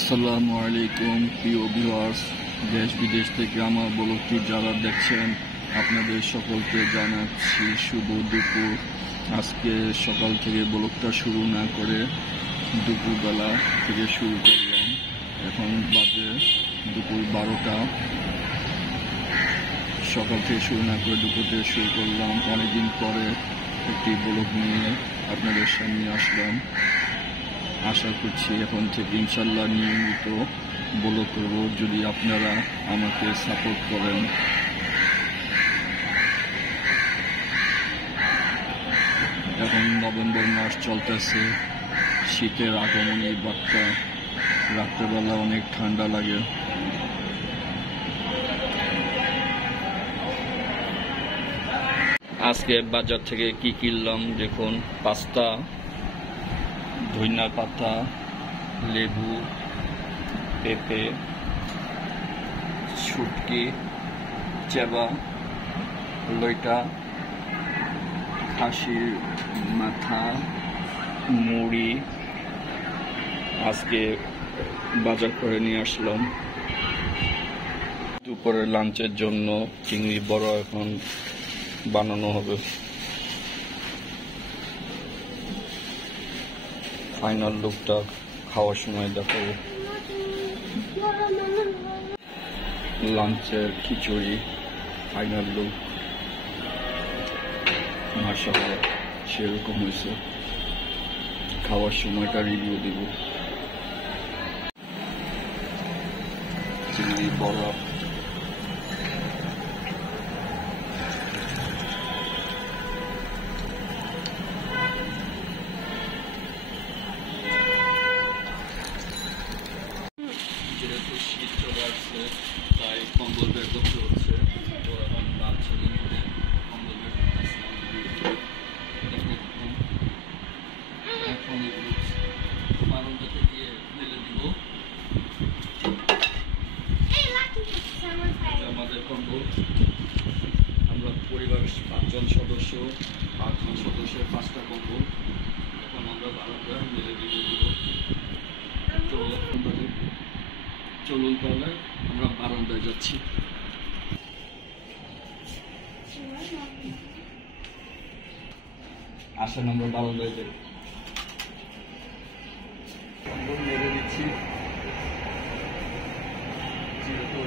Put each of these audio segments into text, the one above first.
আসসালামু আলাইকুম প্রিয় ভিউয়ার্স, দেশ বিদেশ থেকে আমার ব্লগটি যারা দেখছেন আপনাদের সকলকে জানাচ্ছি শুভ দুপুর। আজকে সকাল থেকে ব্লগটা শুরু না করে দুপুরবেলা থেকে শুরু করলাম। এখন বাজে দুপুর 12টা। সকাল থেকে শুরু না করে দুপুর থেকে শুরু করলাম। অনেকদিন পরে একটি ব্লগ নিয়ে আপনাদের সামনে আসলাম। আশা করছি এখন থেকে ইনশাল্লাহ নিয়মিত ব্লগ করব, যদি আপনারা আমাকে সাপোর্ট করেন। এখন নভেম্বর মাস চলতেছে, শীতের আগমনী বার্তা। রাত্রেবেলা অনেক ঠান্ডা লাগে। আজকে বাজার থেকে কি কিনলাম দেখুন। পাস্তা, ধনিয়া পাতা, লেবু, পেঁপে, শুটকি, চেবা, লইটা, খাসির মাথা, মুড়ি আজকে বাজার করে নিয়ে আসলাম। দুপুরে লাঞ্চের জন্য চিংড়ি বড় এখন বানানো হবে। ফাইনাল লুকটা খাওয়ার সময় দেখাবো। লাঞ্চের খিচুড়ি ফাইনাল লুক, মাশাআল্লাহ সেরকম হয়েছে। খাওয়ার সময়টা রিভিউ দিব। চিংড়ি বড়া, যেহেতু শীত চলে আসছে তাই কম্বল বের করতে হচ্ছে। তো এখন বাচ্চাকে নিয়ে কম্বল বের করতেছিলাম। এখন এগুলো বারান্দাতে গিয়ে মেলে দিব। আমাদের কম্বল, আমরা পরিবারের 5 জন সদস্য, 5টা কম্বল এখন আমরা বারান্দায় মেলে দিব। চলুন তাহলে আমরা বারান্দায় যাচ্ছি। আসেন আমরা বারান্দায় যাই। মেরে দিচ্ছি, যেহেতু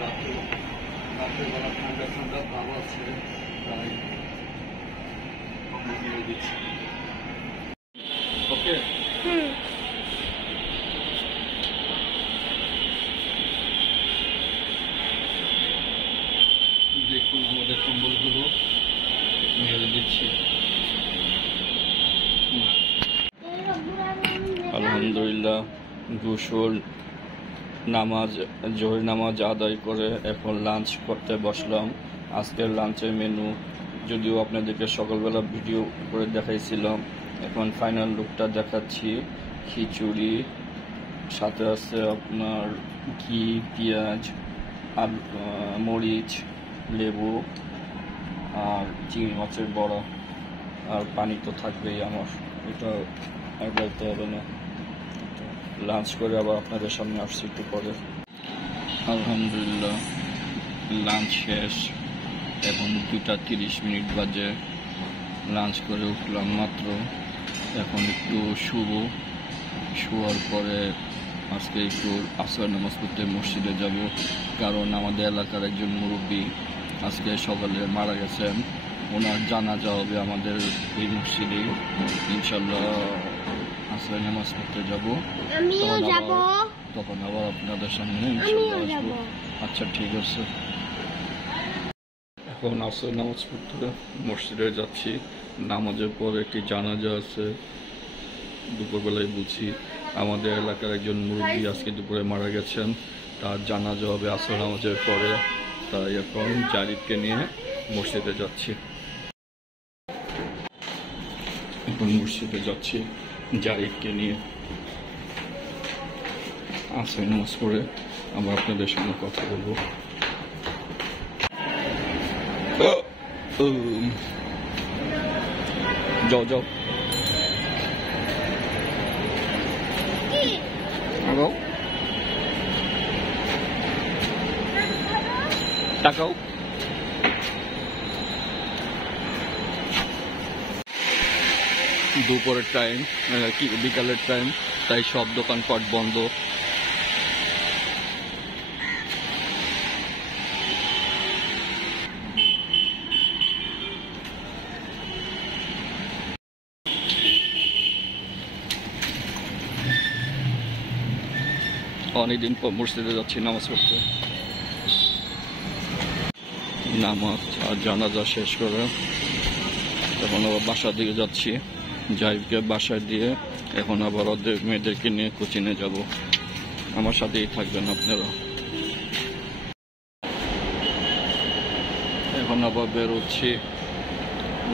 রাত্রেবেলা ঠান্ডা ঠান্ডা ভাব আছে তাই মেরে দিচ্ছি। ওকে, দেখুন আমাদের কম্বলগুলো মেরে দিচ্ছি। আলহামদুলিল্লাহ গোসল নামাজ, জোহর নামাজ আদায় করে এখন লাঞ্চ করতে বসলাম। আজকের লাঞ্চের মেনু যদিও আপনাদেরকে সকালবেলা ভিডিও করে দেখাইছিলাম, এখন ফাইনাল লুকটা দেখাচ্ছি। খিচুড়ি, সাথে আছে আপনার ঘি, পেঁয়াজ, মরিচ, লেবু আর চিংড়ি মাছের বড়া, আর পানি তো থাকবেই। আমার এটা আর বলতে হবে না। লাঞ্চ করে আবার আপনাদের সামনে আসছি একটু পরে। আলহামদুলিল্লাহ লাঞ্চ শেষ, এখন 2:30 বাজে। লাঞ্চ করে উঠলাম মাত্র। এখন একটু শোয়ার পরে আজকে একটু আসর নামাজ পড়তে মসজিদে যাব, কারণ আমাদের এলাকার একজন মুরব্বী আজকে সকালে মারা গেছেন। ওনার জানাজা হবে আমাদের এই মসজিদে। ইনশাল্লাহ আসর নামাজ পড়তে যাব, তখন আবার আপনাদের সামনে ইনশাল্লাহ আসবো। আচ্ছা ঠিক আছে, এখন আসর নামাজ পড়তে মসজিদে যাচ্ছি। নামাজের পর একটি জানাজা আছে, দুপুরবেলায় বুঝি আমাদের এলাকার একজন মুরব্বী আজকে দুপুরে মারা গেছেন, তার জানাজা হবে আসর নামাজের পরে। তাই এখন জারিদকে নিয়ে মসজিদে যাচ্ছি। এখন মসজিদে যাচ্ছি জারিদকে নিয়ে। আসর নামাজ পড়ে আবার আপনাদের সঙ্গে কথা বলবো। যাও যাও আগো টাকাও দুপুরের টাইম কি বিকালের টাইম, তাই সব দোকানপাট বন্ধ। অনেকদিন পর মসজিদে যাচ্ছি নামাজ পড়তে। নামাজ আর জানাজা শেষ করে এখন আবার বাসার দিকে যাচ্ছি। জাহিদকে বাসায় দিয়ে এখন আবার ওদের মেয়েদেরকে নিয়ে কোচিংয়ে যাব। আমার সাথেই থাকবেন আপনারা। এখন আবার বেরোচ্ছি,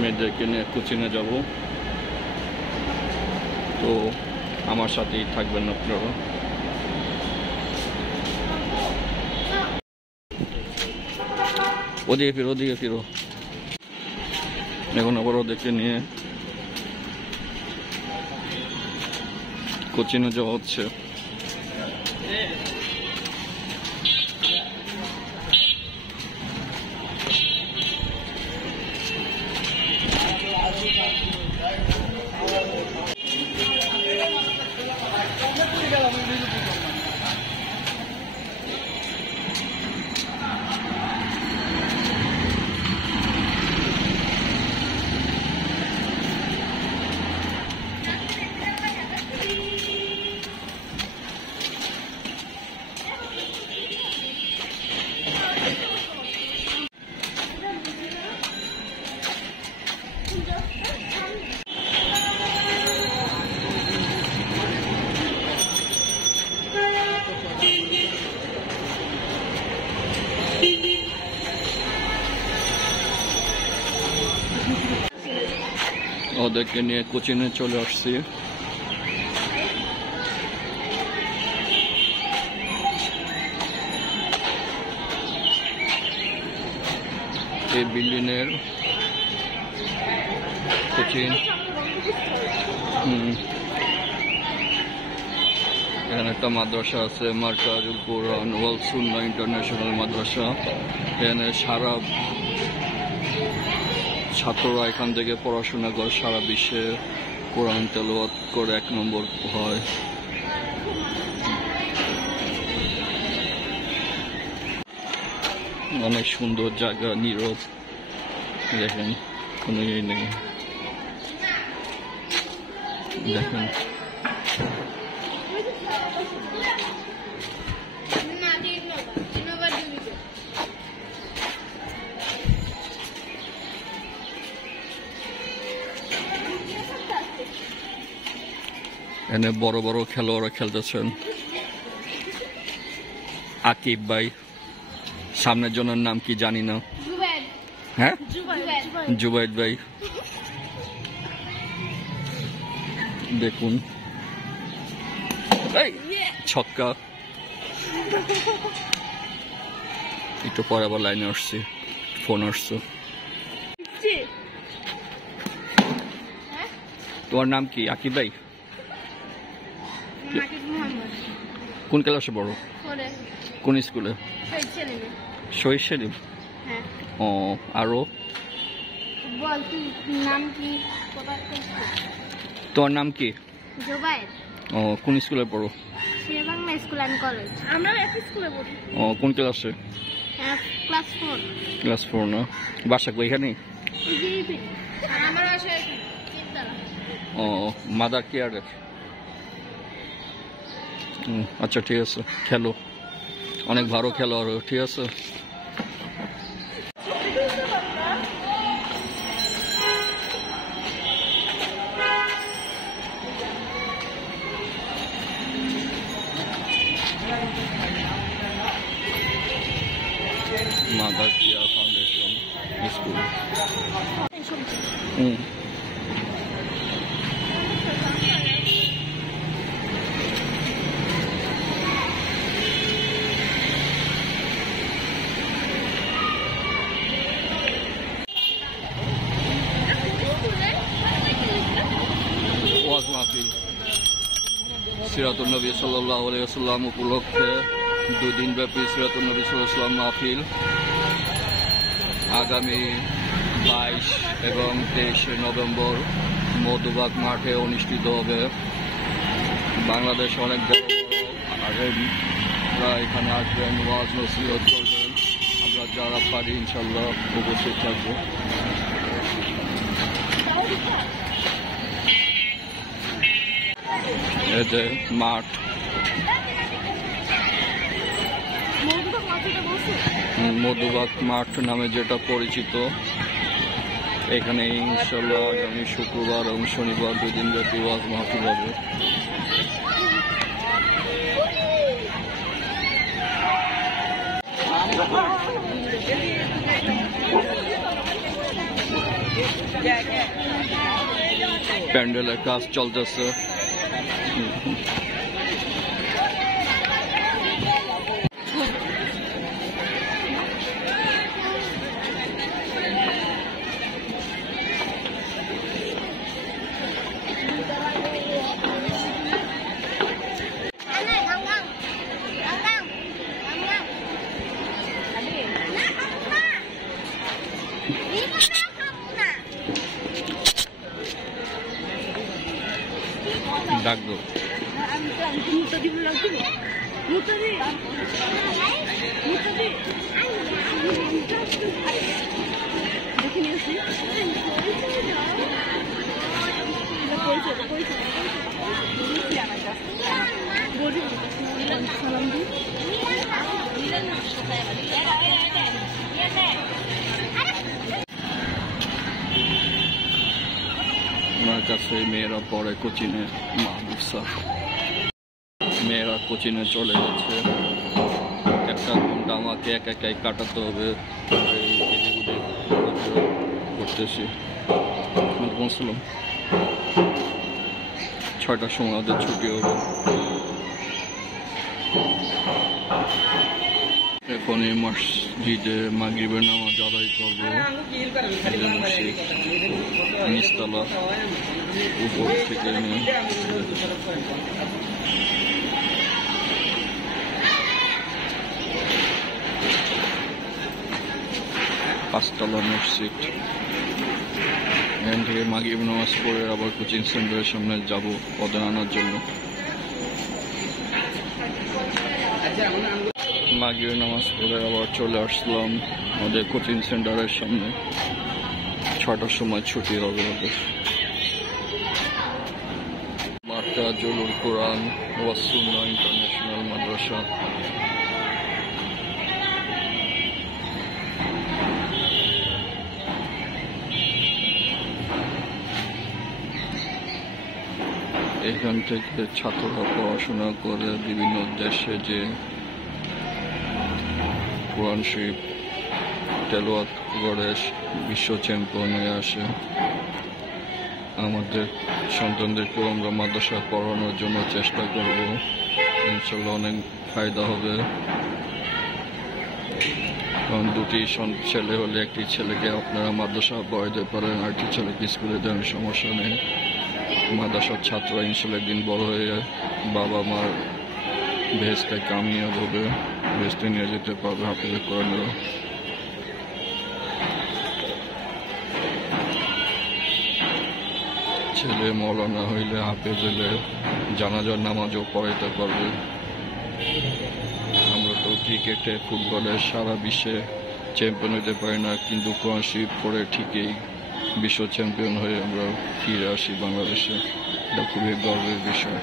মেয়েদেরকে নিয়ে কোচিংয়ে যাব, তো আমার সাথেই থাকবেন আপনারা। ওদিকে ফিরো। এখন আবার ওদেরকে নিয়ে কোচিংয়ে যাওয়া হচ্ছে। ওদেরকে নিয়ে কোচিংয়ে চলে আসছি। এই বিল্ডিং এর কোচিং, এখানে একটা মাদ্রাসা আছে, মার্কাজুল কুরআন ওয়াল সুন্নাহ ইন্টারন্যাশনাল মাদ্রাসা। এখানে সারা ছাত্ররা এখান থেকে পড়াশোনা করে, সারা বিশ্বে কোরআন তেলাওয়াত করে 1 নম্বর হয়। অনেক সুন্দর জায়গা, নীরব, দেখেন কোনো ইয়ে নেই, দেখেন এখানে বড় বড় খেলোয়াড়রা খেলতেছেন। আকিব ভাই, সামনের জনের নাম কি জানি না। হ্যাঁ, জুবাইদ ভাই, দেখুন ছক্কা। একটু পরে আবার লাইনে আসছি, ফোন আসছে। তোমার নাম কি আকিব ভাই? কোন ক্লাসে পড়ো? কোন স্কুলে? শহীদ সেলিম। ও, আরো তোমার নাম কি? ও, কোন স্কুলে পড়ো? ও, কোন ক্লাসে? ক্লাস 4 না? বাসা কই এখানে? ও, মাদার কেয়ারের। আচ্ছা ঠিক আছে, খেলো, অনেক ভালো খেলো আরো, ঠিক আছে। Mother care foundation school. সিরাতুন নবী সাল্লাল্লাহু আলাইহি ওয়াসাল্লাম উপলক্ষে 2 দিন ব্যাপী সিরাতুন নবী সাল্লাল্লাহু আলাইহি ওয়াসাল্লাম মাহফিল আগামী 22 এবং 23 নভেম্বর মধুবাগ মাঠে অনুষ্ঠিত হবে। বাংলাদেশ অনেক বড় আলেমরা এখানে আসবেন, ওয়াজ নসিহত করবেন। আমরা যারা পারি ইনশাল্লাহ উপস্থিত থাকবো। এই যে মাঠ, মধুবাগ মাঠ নামে যেটা পরিচিত। এখানে ইনশাল্লাহ আগামী শুক্রবার এবং শনিবার 2 দিন ব্যাপী ওয়াজ মাহফিল হবে। প্যান্ডেলের কাজ চলতেছে। ডাক দো আমার কাছে মেয়েরা পড়ে কোচিনে, মাহবুবসা মেয়েরা কোচিনে চলে গেছে। একটা ঘন্টা আমাকে একাই কাটাতে হবে, করতেছি। আসসালাম, 6টার সময় ওদের ছুটি হবে। এখন এই মসজিদে মাগরিবের নামাজ আদায় করবো। নিচতলা উপর থেকে পাঁচতলা মসজিদ। এখান থেকে মাগরিব নামাজ পড়ে আবার কোচিং সেন্টারের সামনে যাব ওদের আনার জন্য। মাগরিব নামাজ পড়ে আবার চলে আসলাম আমাদের কোচিং সেন্টারের সামনে। 6টার সময় ছুটি হবে ওদের। মার্কাজুল কোরআন ওয়াস সুন্নাহ ইন্টারন্যাশনাল মাদ্রাসা। এখান থেকে ছাত্ররা পড়াশোনা করে বিভিন্ন দেশে যে কোরআন শরীফ তেলাওয়াত করে বিশ্ব চ্যাম্পিয়ন হয়ে আসে। আমাদের সন্তানদেরকেও আমরা মাদ্রাসা পড়ানোর জন্য চেষ্টা করব, ইনশাল্লাহ অনেক ফায়দা হবে। কারণ 2টি ছেলে হলে একটি ছেলেকে আপনারা মাদ্রাসা পড়াতে পারেন, আরেকটি ছেলেকে স্কুলে দেন, সমস্যা নেই। মাদ্রাসার ছাত্র ইনশাল্লাহ একদিন বড় হয়ে বাবা মার বেহেশতে কামিয়াব হবে, বেহেশতে নিয়ে যেতে পারবে হাফেজ কোরআনেরও। ছেলে মৌলানা হইলে হাফেজ হইলে জানাজার নামাজও পড়াইতে পারবে। আমরা তো ক্রিকেটে ফুটবলে সারা বিশ্বে চ্যাম্পিয়ন হইতে পারি না, কিন্তু কোরআন শরীফ পড়ে ঠিকই বিশ্ব চ্যাম্পিয়ন হয়ে আমরা ফিরে আসি বাংলাদেশে। এটা খুবই গর্বের বিষয়।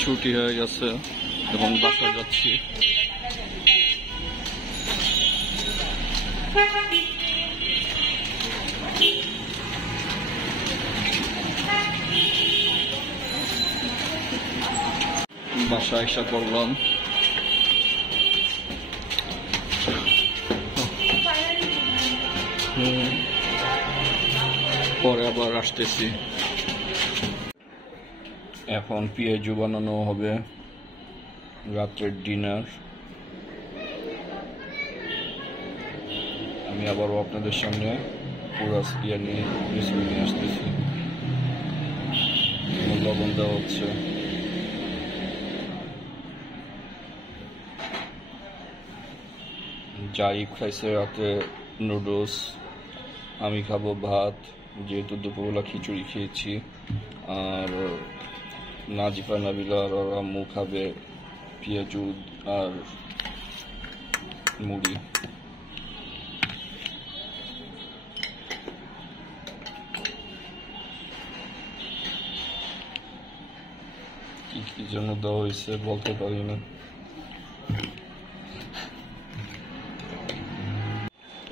ছুটি হয়ে গেছে এবং বাসা যাচ্ছি। বাসায় এসে করলাম। পরে আবার আসতেছি। এখন পেঁয়াজু বানানো হবে রাতের ডিনার। আমি আবারও আপনাদের সামনে পুরো নিয়ে রেসিপি নিয়ে আসতেছি। লবণ দেওয়া হচ্ছে। জারিফ খাইছে রাতে নুডলস, আমি খাবো ভাত, যেহেতু দুপুরবেলা খিচুড়ি খেয়েছি। আর নাজিফা নাবিলা আর ওর আম্মু খাবে পেঁয়াজু আর মুড়ি। কি কি জন্য দেওয়া হয়েছে বলতে পারি না।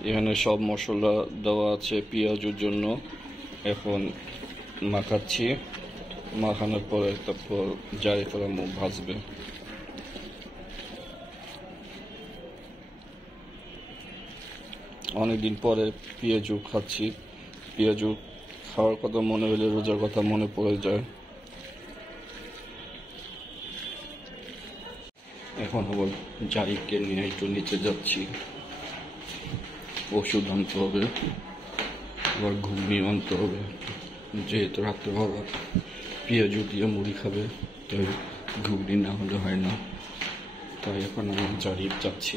এখানে সব মশলা দেওয়া আছে পেঁয়াজুর জন্য। এখন মাখাচ্ছি, মাখানোর পরে তারপর জারিফের আম্মু ভাজবে। অনেকদিন পরে পেঁয়াজু খাচ্ছি। পেঁয়াজু খাওয়ার কথা মনে হলে রোজার কথা মনে পড়ে যায়। এখন আবার জারিফকে নিয়ে একটু নিচে যাচ্ছি, ওষুধ আনতে হবে, আবার ঘুগনি আনতে হবে। যেহেতু রাত্রেবেলা পেঁয়াজু দিয়ে মুড়ি খাবে, তাই ঘুগনি না হলে হয় না। তাই এখন আমি জারিফ যাচ্ছি।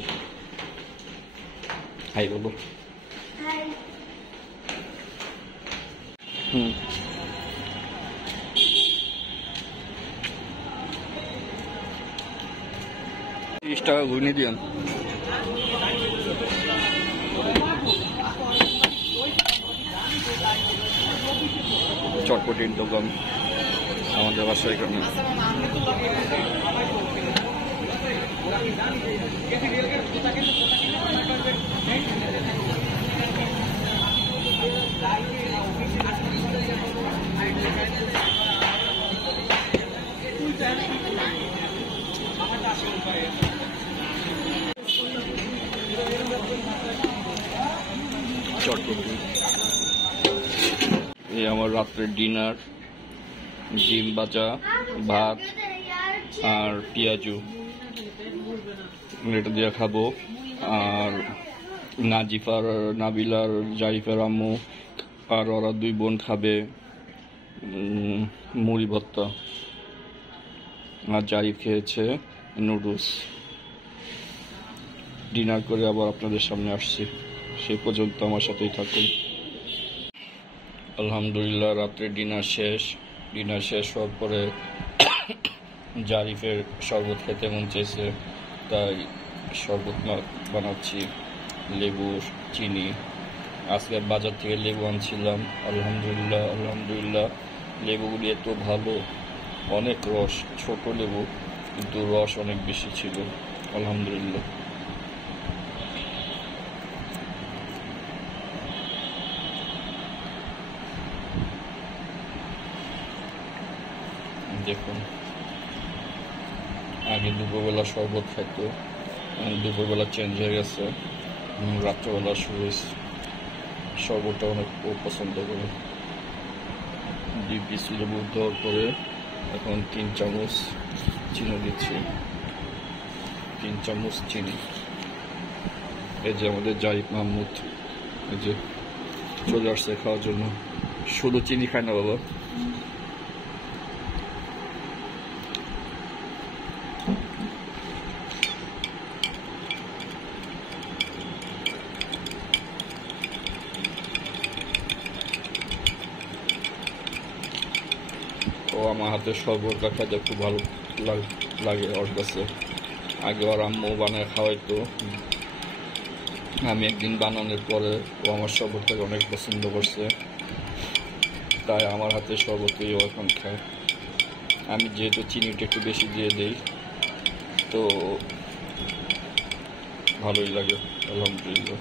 হাই বলো। হুম, 30 টাকা ঘুগনি দিয়েন। চটপটির দোকান আমাদের বাসায় এখানে। চটপটি। এই আমার রাত্রের ডিনার, ডিম ভাজা, ভাত আর পেঁয়াজু, এটা দিয়ে খাবো। আর নাজিফার নাবিলার জারিফের আম্মু আর ওরা 2 বোন খাবে মুড়ি ভর্তা। আর জারিফ খেয়েছে নুডলস। ডিনার করে আবার আপনাদের সামনে আসছি, সেই পর্যন্ত আমার সাথেই থাকুন। আলহামদুলিল্লাহ, রাত্রে ডিনার শেষ হওয়ার পরে জারিফের শরবত খেতে মন চেয়েছে, তাই শরবত বানাচ্ছি। লেবু, চিনি। আজকে বাজার থেকে লেবু আনছিলাম। আলহামদুলিল্লাহ লেবুগুলি এত ভালো, অনেক রস। ছোট লেবু কিন্তু রস অনেক বেশি ছিল। আলহামদুলিল্লাহ। দেখুন, আগে দুপুরবেলা শরবত খাইতো, দুপুরবেলা চেঞ্জ হয়ে গেছে, রাত্রেবেলা শুরু হয়েছে। শরবতটা অনেক পছন্দ করে। 2 পিস লেবু দেওয়ার পরে এখন 3 চামচ চিনি দিচ্ছি। 3 চামচ চিনি। এই যে আমাদের জারিফ মাহমুদ, এই যে চলে আসছে খাওয়ার জন্য। শুধু চিনি খায় না বাবা। ও আমার হাতে শরবতটা খেতে খুব ভালো লাগে ওর কাছে। আগে ওর আম্মু বানায় খাওয়াইতো, আমি একদিন বানানোর পরে ও আমার শরবতটাকে অনেক পছন্দ করছে, তাই আমার হাতে শরবতই ও এখন খায়। আমি যেহেতু চিনিটা একটু বেশি দিয়ে দিই, তো ভালোই লাগে। আলহামদুলিল্লাহ।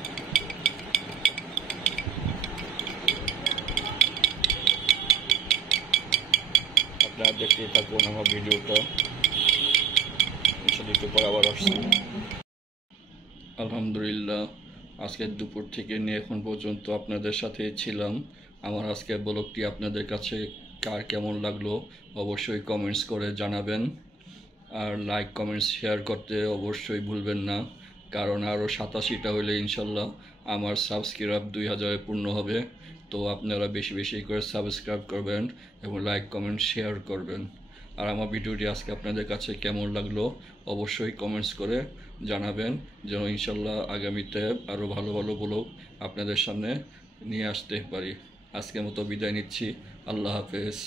আপনারা দেখতেই থাকুন আমার ভিডিওটা। একটু পর আবার আসছি। আলহামদুলিল্লাহ, আজকের দুপুর থেকে নিয়ে এখন পর্যন্ত আপনাদের সাথে ছিলাম। আমার আজকের ব্লগটি আপনাদের কাছে কার কেমন লাগলো অবশ্যই কমেন্টস করে জানাবেন। আর লাইক, কমেন্টস, শেয়ার করতে অবশ্যই ভুলবেন না, কারণ আরও 87টা হলে ইনশাল্লাহ আমার সাবস্ক্রাইব 2000 পূর্ণ হবে। তো আপনারা বেশি বেশি করে সাবস্ক্রাইব করবেন এবং লাইক, কমেন্ট, শেয়ার করবেন। আর আমার ভিডিওটি আজকে আপনাদের কাছে কেমন লাগলো অবশ্যই কমেন্টস করে জানাবেন, যেন ইনশাল্লাহ আগামীতে আরও ভালো ভালো ব্লগ আপনাদের সামনে নিয়ে আসতে পারি। আজকের মতো বিদায় নিচ্ছি। আল্লাহ হাফেজ।